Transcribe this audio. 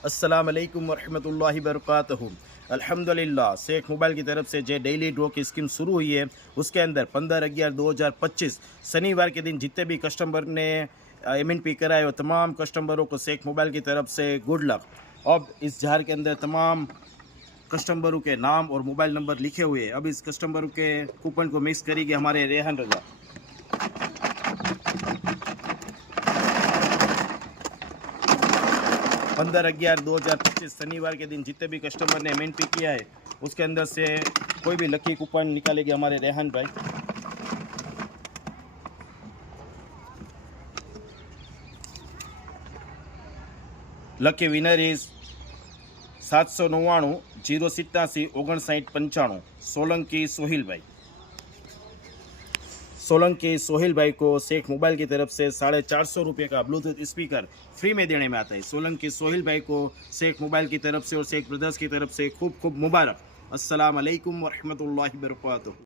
अस्सलाम वालेकुम वरहमतुल्लाहि वबरकातुहू। अल्हम्दुलिल्लाह शेख मोबाइल की तरफ से जो डेली ड्रॉ की स्कीम शुरू हुई है उसके अंदर 15/11/2025 शनिवार के दिन जितने भी कस्टमर ने MNP कराए वो तमाम कस्टमरों को शेख मोबाइल की तरफ से गुड लक। अब इस जार के अंदर तमाम कस्टमरों के नाम और मोबाइल नंबर लिखे हुए हैं। अब इस कस्टमरों के कूपन को मिक्स करेंगे हमारे रेहान रजा। 15/11/2025 शनिवार के दिन जितने भी कस्टमर ने MNP किया है उसके अंदर से कोई भी लकी कूपन निकालेंगे हमारे रेहान भाई। Lucky winner is 799-087-5995 Solanki Sohil भाई। सोलंकी सोहिल भाई को शेख मोबाइल की तरफ से 450 रुपये का ब्लूटूथ स्पीकर फ्री में देने में आता है। सोलंकी सोहिल भाई को शेख मोबाइल की तरफ से और शेख ब्रदर्स की तरफ से खूब खूब मुबारक। अस्सलाम वालेकुम वरहमतुल्लाहि वबरकातुहू।